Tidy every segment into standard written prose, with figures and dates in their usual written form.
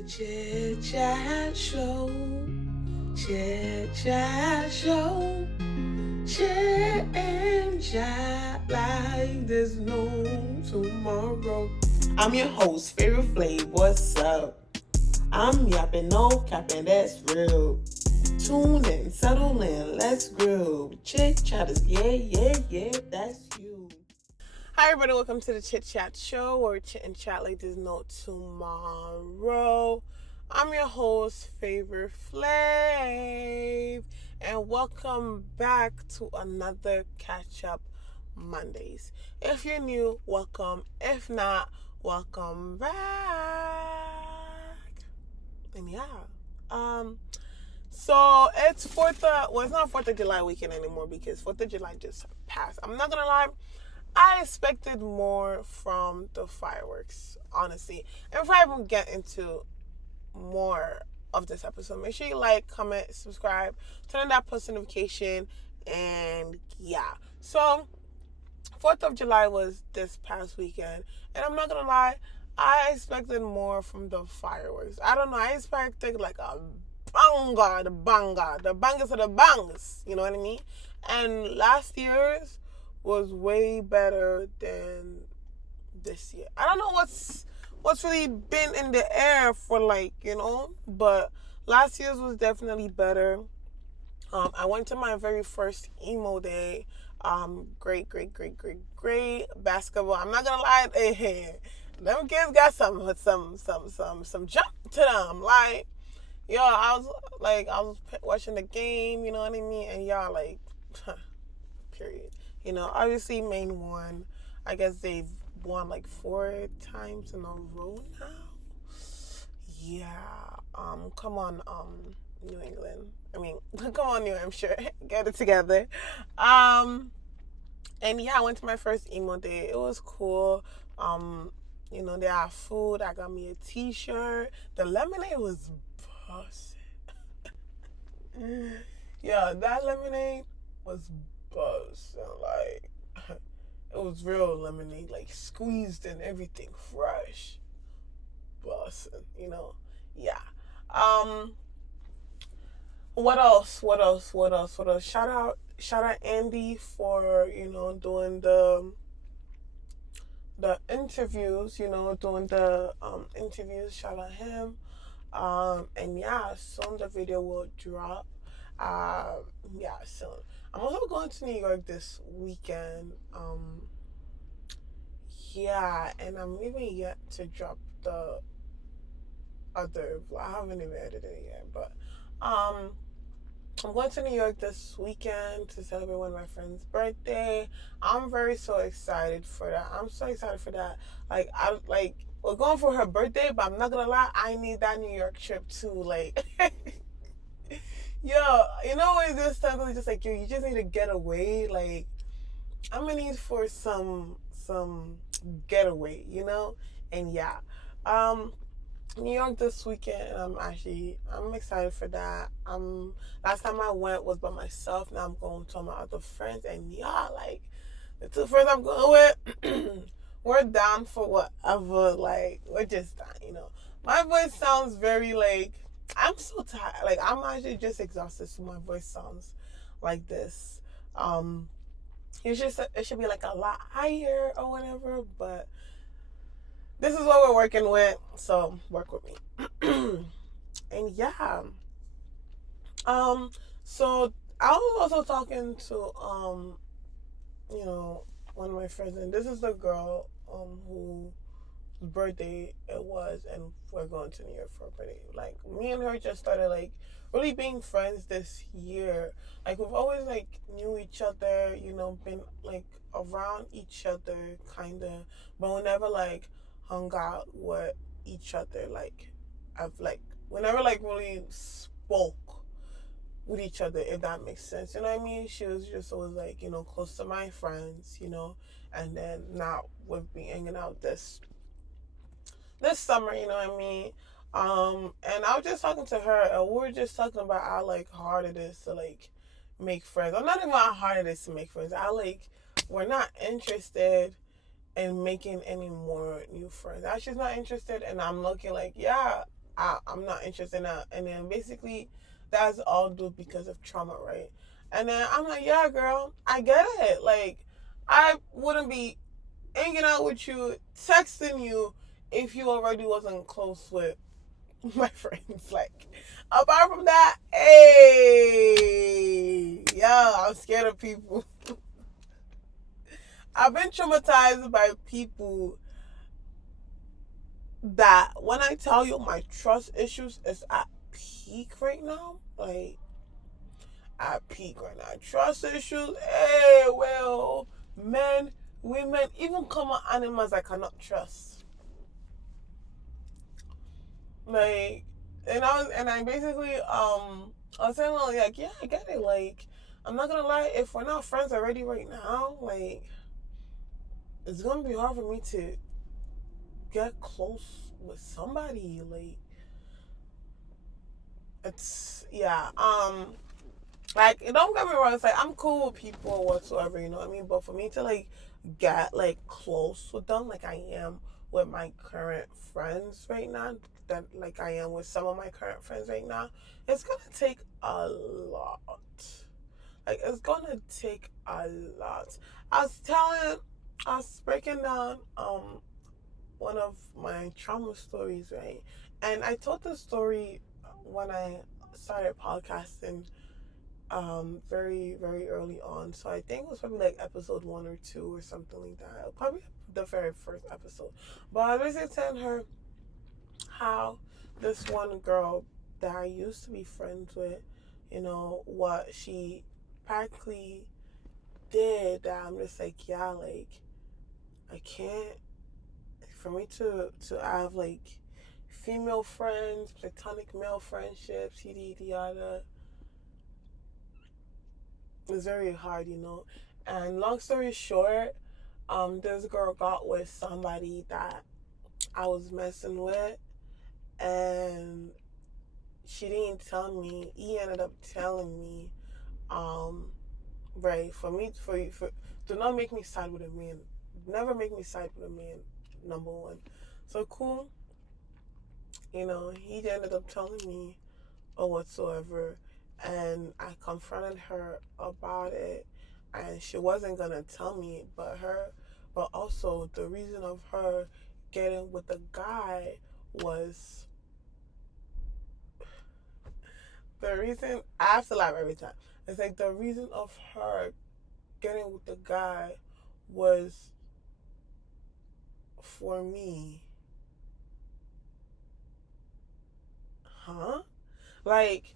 The Chit Chat Show. Chit Chat Show. Chit and chat like there's no tomorrow. I'm your host, Favorite Flav. What's up? I'm yapping, no capping, that's real. Tune in, settle in, let's grill. Chit Chatters, yeah, that's you. Hi everybody, welcome to the Chit Chat Show, where we chit and chat like there's no tomorrow. I'm your host, Favorite Flav, and welcome back to another Catch Up Mondays. If you're new, welcome. If not, welcome back. And so it's it's not 4th of July weekend anymore because 4th of July just passed. I'm not gonna lie, I expected more from the fireworks, honestly. And before I even get into more of this episode, make sure you like, comment, subscribe, turn on that post notification, and yeah. So 4th of July was this past weekend, and I'm not gonna lie, I expected more from the fireworks. I don't know, I expected like a the bangers of the bangs, you know what I mean? And last year's was way better than this year. I don't know what's really been in the air for but last year's was definitely better. I went to my very first emo day. Great basketball. I'm not gonna lie, them kids got some jump to them. Like, yo, I was watching the game, you know what I mean, and y'all period. You know, obviously Maine won. I guess they've won like 4 times in a row now. Yeah. Come on, New England. I mean, come on, New Hampshire. Get it together. And yeah, I went to my first emo day. It was cool. You know, they had food. I got me a t-shirt. The lemonade was busting. Yeah, that lemonade was busting. Like, it was real lemonade, like squeezed and everything fresh. Busting, you know. Yeah. What else? Shout out Andy for, doing the interviews, doing the interviews. Shout out him. And yeah, soon the video will drop. Soon. I'm also going to New York this weekend. And I'm even yet to drop the other vlog. I haven't even edited it yet, but I'm going to New York this weekend to celebrate one of my friend's birthday. I'm so excited for that. We're going for her birthday, but I'm not gonna lie, I need that New York trip too. Like, yo, you know when this time it's just like, yo, you just need to get away. Like, I'm gonna need for some getaway, you know? And yeah. New York this weekend, and I'm excited for that. Last time I went was by myself. Now I'm going to all my other friends, and like the 2 friends I'm going with, we're down for whatever. Like, we're just down, you know. My voice sounds very I'm so tired. Like, I'm actually just exhausted, so my voice sounds like this. It should be like a lot higher or whatever, but this is what we're working with, so work with me. And yeah. So I was also talking to one of my friends, and this is the girl whose birthday it was, and we're going to New York for her birthday. Like, me and her just started really being friends this year. Like, we've always knew each other, been around each other kinda, but we never hung out with each other. We never really spoke with each other, if that makes sense. You know what I mean? She was just always close to my friends, and then now we've been hanging out this summer, you know what I mean? And I was just talking to her, and we were just talking about how hard it is to make friends. I'm not even how hard it is to make friends. We're not interested in making any more new friends. I'm just not interested, and I'm looking I'm not interested in that. And then basically, that's all due because of trauma, right? And then I'm like, yeah, girl, I get it. Like, I wouldn't be hanging out with you, texting you, if you already wasn't close with my friends. Like, apart from that, hey, yeah, I'm scared of people. I've been traumatized by people that when I tell you my trust issues is at peak right now, like at peak right now. Trust issues, hey, well, men, women, even common animals I cannot trust. Like, and I basically I was saying, well, like, yeah, I get it. Like, I'm not gonna lie, if we're not friends already right now, like, it's gonna be hard for me to get close with somebody. Like, it's yeah. Like, don't get me wrong, it's like I'm cool with people or whatsoever, you know what I mean? But for me to like get like close with them like I am with my current friends right now, that like I am with some of my current friends right now, it's gonna take a lot. Like, it's gonna take a lot. I was breaking down one of my trauma stories, right? And I told the story when I started podcasting very very early on. So I think it was probably like episode 1 or 2 or something like that. Probably the very first episode. But I was just telling her how this one girl that I used to be friends with, you know, what she practically did, that I'm just like, yeah, like, I can't, for me to have like female friends, platonic male friendships, yada yada, it's very hard, you know. And long story short, this girl got with somebody that I was messing with, and she didn't tell me. He ended up telling me, um, right, for do not make me side with a man. Never make me side with a man. Number one. So cool. You know, he ended up telling me or whatsoever, and I confronted her about it, and she wasn't gonna tell me, but also the reason of her getting with the guy was the reason. I have to laugh every time. It's like the reason of her getting with the guy was for me. Huh? Like,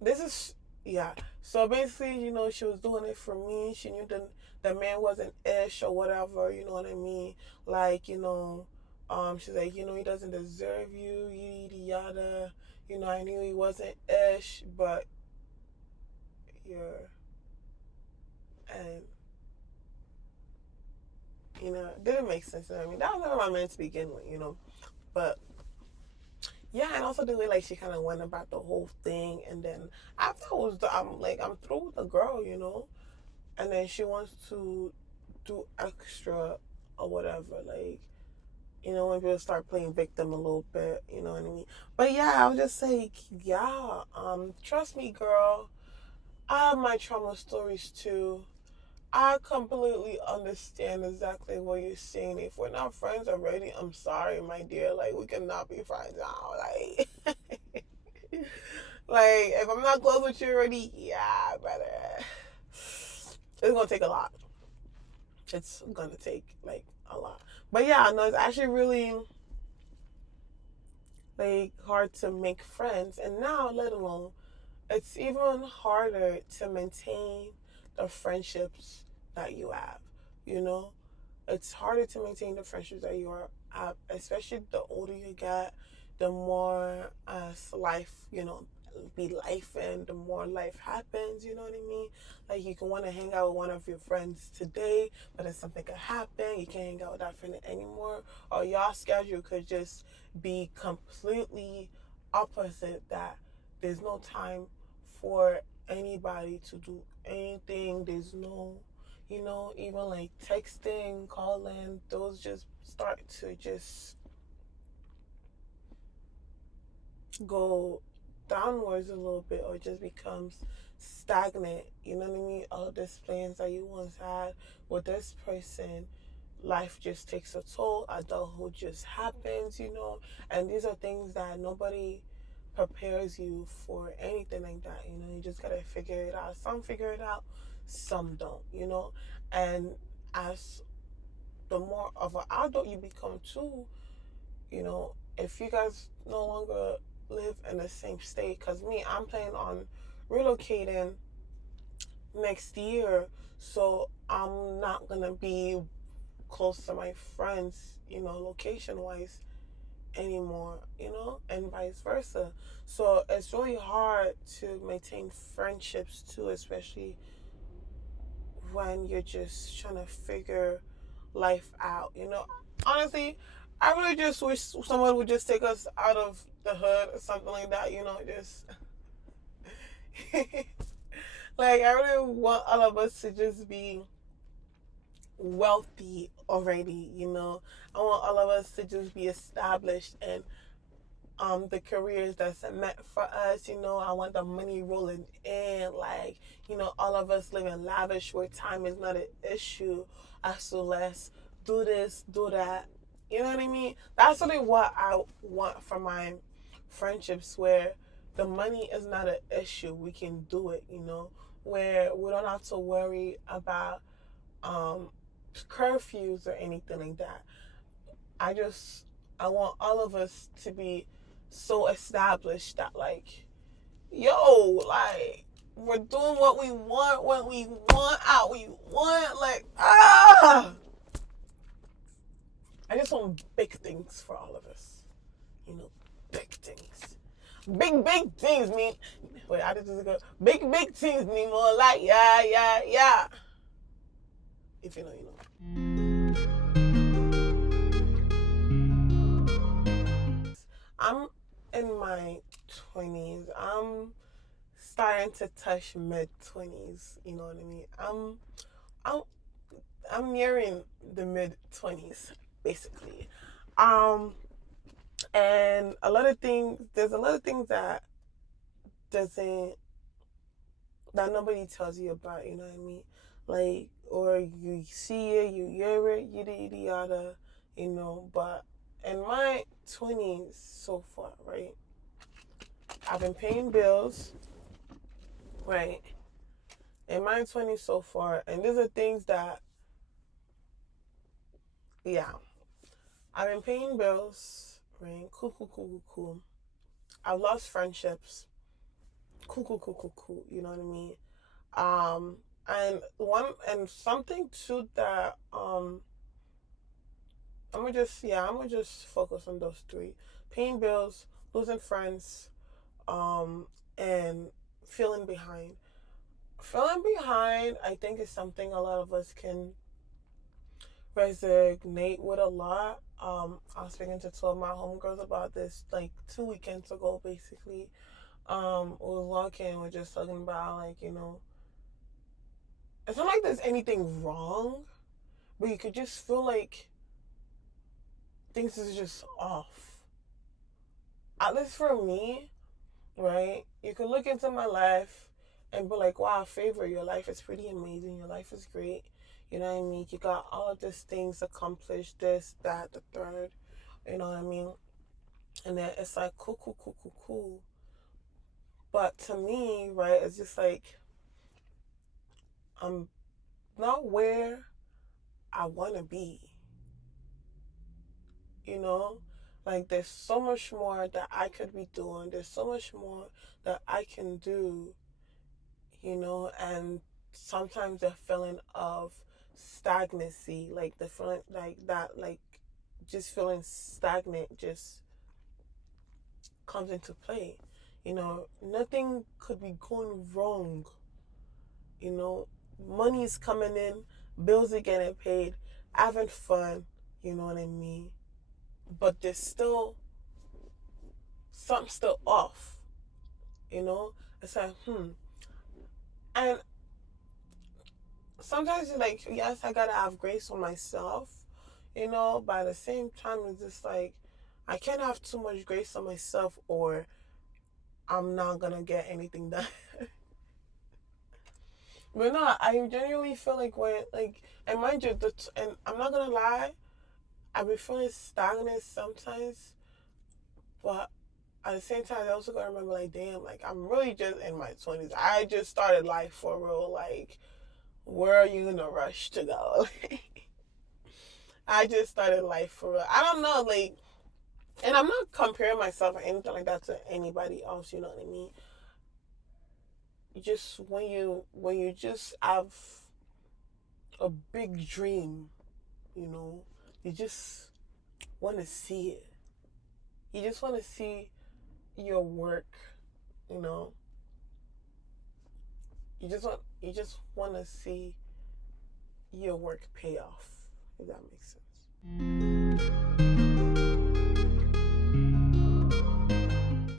this is, yeah. So basically, you know, she was doing it for me. She knew the man wasn't ish or whatever, you know what I mean? Like, you know, she's like, you know, he doesn't deserve you, yada yada. You know, I knew he wasn't ish, but you're, and you know, it didn't make sense. You know what I mean? That was never my man to begin with, you know. But yeah, and also the way like she kind of went about the whole thing, and then after I was, I'm like, I'm through with the girl, you know, and then she wants to do extra or whatever, like, you know, when people start playing victim a little bit, you know what I mean? But yeah, I was just like, yeah, trust me, girl, I have my trauma stories too. I completely understand exactly what you're saying. If we're not friends already, I'm sorry, my dear. Like, we cannot be friends now. Like, like, if I'm not close with you already, yeah, brother. It's gonna take a lot. It's gonna take like a lot. But yeah, no, it's actually really like hard to make friends, and now let alone it's even harder to maintain the friendships that you have. You know, it's harder to maintain the friendships that you are have, especially the older you get, the more life, you know, be life, and the more life happens, you know what I mean? Like, you can want to hang out with one of your friends today, but then something could happen, you can't hang out with that friend anymore, or y'all schedule could just be completely opposite, that there's no time for anybody to do anything. There's no, you know, even like texting, calling, those just start to just go downwards a little bit or just becomes stagnant. You know what I mean? All these plans that you once had with this person, life just takes a toll. Adulthood just happens, and these are things that nobody prepares you for anything like that. You just gotta figure it out. Some figure it out, some don't. And as the more of an adult you become too, if you guys no longer live in the same state, because I'm planning on relocating next year, so I'm not gonna be close to my friends, location wise anymore, and vice versa. So it's really hard to maintain friendships too, especially when you're just trying to figure life out. Honestly, I really just wish someone would just take us out of the hood or something like that. Just like, I really want all of us to just be wealthy already. I want all of us to just be established and the careers that's meant for us. I want the money rolling in, like, all of us living lavish where time is not an issue, as to let's do this, do that. You know what I mean? That's really what I want for my friendships, where the money is not an issue. We can do it, where we don't have to worry about curfews or anything like that. I want all of us to be so established that, like, yo, like, we're doing what we want when we want, how we want, like, I just want big things for all of us. Big things. Big things mean, wait, I just go, big things mean more like, yeah. If you know, you know. I'm in my 20s. I'm starting to touch mid-20s. You know what I mean? I'm nearing the mid-20s, basically. And there's a lot of things that nobody tells you about, you know what I mean? Like, or you see it, you hear it, yada, but in my 20s so far, right? I've been paying bills, right? In my 20s so far, and these are things that, yeah, I've been paying bills, right? Cool. I've lost friendships. Cool. You know what I mean? And something too that I'm gonna just focus on those three: paying bills, losing friends, and feeling behind. Feeling behind, I think, is something a lot of us can resonate with a lot. I was speaking to two of my homegirls about this like 2 weekends ago, basically. We was walking, we're just talking about, like, it's not like there's anything wrong, but you could just feel like things is just off. At least for me, right? You could look into my life and be like, wow, Favor, your life is pretty amazing. Your life is great. You know what I mean? You got all of these things accomplished, this, that, the third. You know what I mean? And then it's like, cool. But to me, right, it's just like, I'm not where I want to be. Like, there's so much more that I could be doing. There's so much more that I can do, and sometimes the feeling of stagnancy, like the feeling like that, like just feeling stagnant just comes into play. Nothing could be going wrong. Money is coming in, bills are getting paid, having fun, you know what I mean? But there's still something still off, It's like, And sometimes you're like, yes, I gotta have grace on myself, but at the same time, it's just like, I can't have too much grace on myself, or I'm not gonna get anything done. But no, I genuinely feel like and mind you, and I'm not gonna lie, I be feeling stagnant sometimes, but at the same time, I also gotta remember, like, damn, like, I'm really just in my 20s. I just started life for real. Like, where are you in a rush to go? I just started life for real. I don't know, like, and I'm not comparing myself or anything like that to anybody else. You know what I mean? You just when you just have a big dream, you know, you just want to see it. You just want to see your work. You know, you just want to see your work pay off. If that makes sense.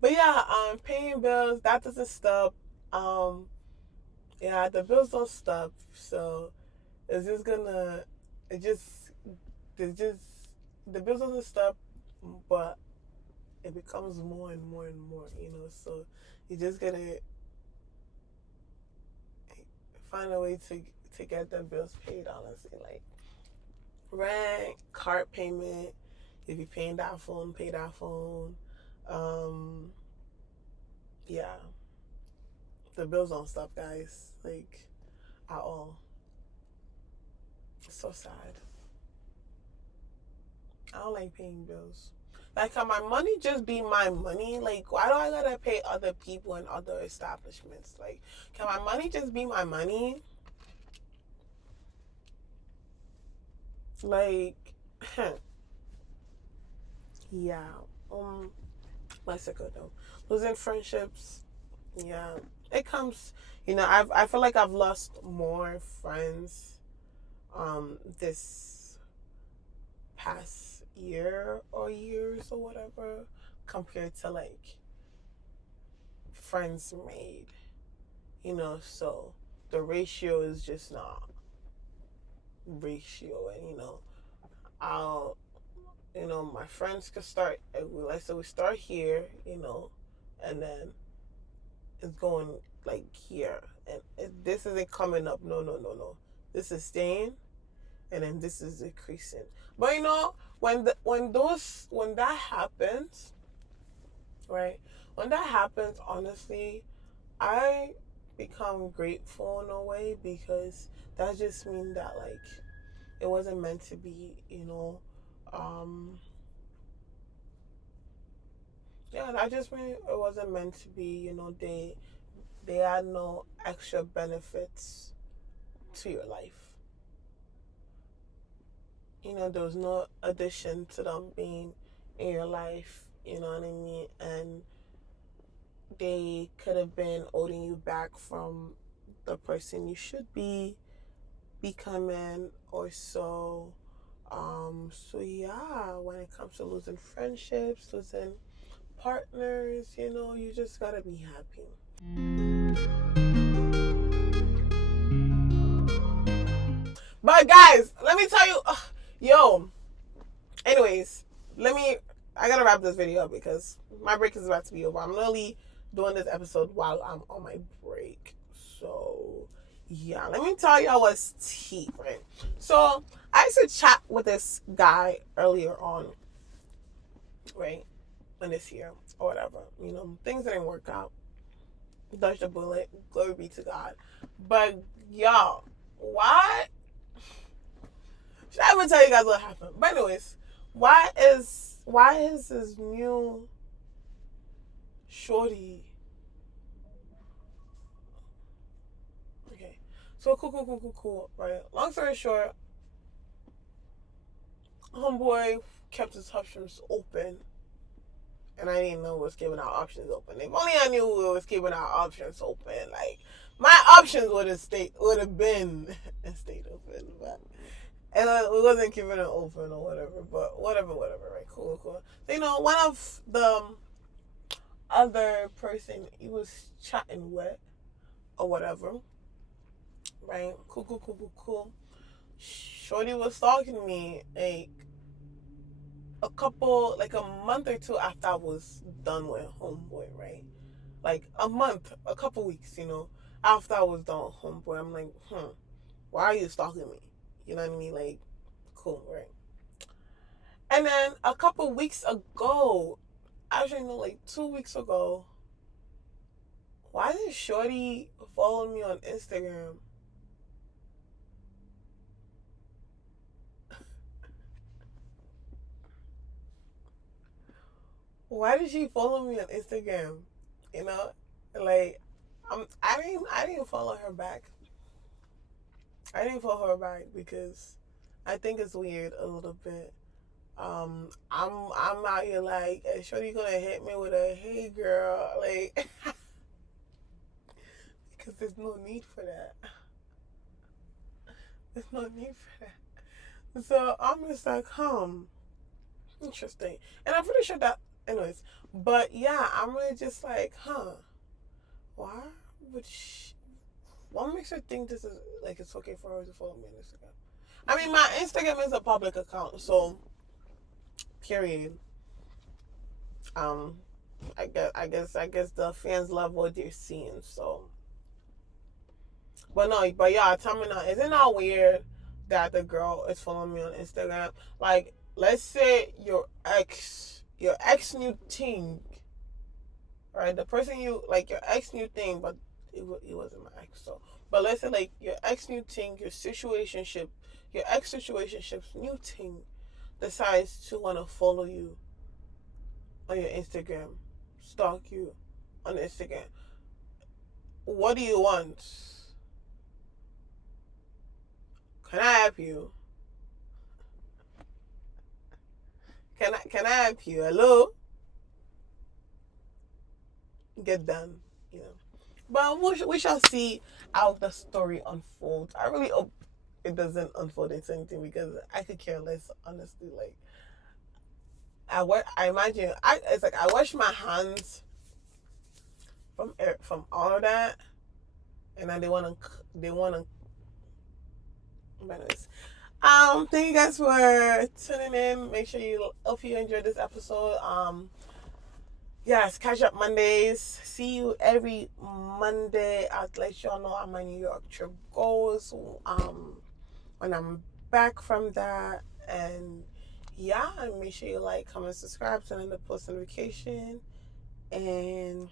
But yeah, paying bills that doesn't stop. Um, yeah, the bills don't stop. So it's just gonna, it just, it just, the bills doesn't stop, but it becomes more and more and more. You know, so you just gotta find a way to get the bills paid. Honestly, like rent, card payment. If you're paying that phone, pay that phone. Um, yeah, the bills don't stop, guys. Like at all. It's so sad. I don't like paying bills. Like, can my money just be my money? Like, why do I gotta pay other people and other establishments? Like, can my money just be my money? Like, yeah. Um, Mexico though. Losing friendships. Yeah, it comes. You know, I feel like I've lost more friends this past year or years or whatever compared to like friends made, you know, so the ratio is just not ratio. And I'll my friends could start, like, so we start here, and then it's going like here, and this isn't coming up. No, no, no, no, this is staying, and then this is decreasing. But when that happens, right? When that happens, honestly, I become grateful in a way, because that just means that, like, it wasn't meant to be. Um, yeah, that just means it wasn't meant to be. They had no extra benefits to your life. There was no addition to them being in your life. You know what I mean? And they could have been holding you back from the person you should be becoming, or so. So yeah, when it comes to losing friendships, losing partners, you just gotta be happy. But guys, let me tell you, yo. Anyways, I gotta wrap this video up because my break is about to be over. I'm literally doing this episode while I'm on my break. So yeah, let me tell y'all what's tea, right? So I used to chat with this guy earlier on, right? In this year or whatever. Things didn't work out. Dodged a bullet. Glory be to God. But y'all, why? Should I even tell you guys what happened? But anyways, why is this new shorty? Okay, so cool. Right. Long story short, homeboy kept his options open, and I didn't know it was keeping our options open. If only I knew it was keeping our options open, like my options would have been and stayed open, but and we wasn't keeping it open or whatever. But whatever, right? Cool. So one of the other person he was chatting with or whatever, right? Cool. Shorty was stalking me like a month or two after I was done with homeboy, right? like a month, a couple weeks, after I was done with homeboy. I'm like, why are you stalking me? You know what I mean? Like, cool, right? And then a couple weeks ago, actually no, like 2 weeks ago, why did Shorty follow me on Instagram? Why did she follow me on Instagram? You know, like I didn't follow her back. I didn't follow her back because I think it's weird a little bit. I'm out here like, is Shorty gonna hit me with a hey girl, like, because there's no need for that. There's no need for that. So I'm just like, interesting. And I'm pretty sure that, anyways. But yeah, I'm really just like, why would she? What makes her think this is like it's okay for her to follow me on Instagram? I mean, my Instagram is a public account, so period. Um, I guess the fans love what they're seeing. So, but no, but yeah, tell me now, isn't that weird that the girl is following me on Instagram? Like, let's say your ex new thing, right? The person you like, your ex new thing, but it wasn't my ex. So, but let's say like your ex new thing, your ex situationship's new thing decides to want to follow you on your Instagram, stalk you on Instagram. What do you want? Can I help you? Can I help you? Hello? Get done, you know. But we shall see how the story unfolds. I really hope it doesn't unfold into anything because I could care less, honestly. Like, I imagine it's like I wash my hands from all of that, and then they wanna. Anyways, thank you guys for tuning in. Make sure you hope you enjoyed this episode. Yes, catch up Mondays. See you every Monday. I'll let y'all know how my New York trip goes. When I'm back from that, and yeah, and make sure you like, comment, subscribe, turn on the post notification, and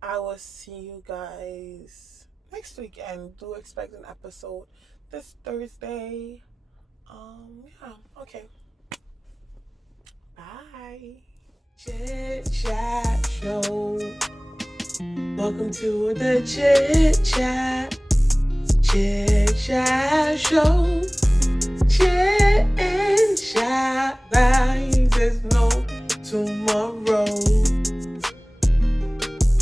I will see you guys next week. And do expect an episode this Thursday. Yeah, okay. Bye. Chit Chat Show. Welcome to the Chit Chat. Chit Chat Show. Chit and Chat. There's no tomorrow.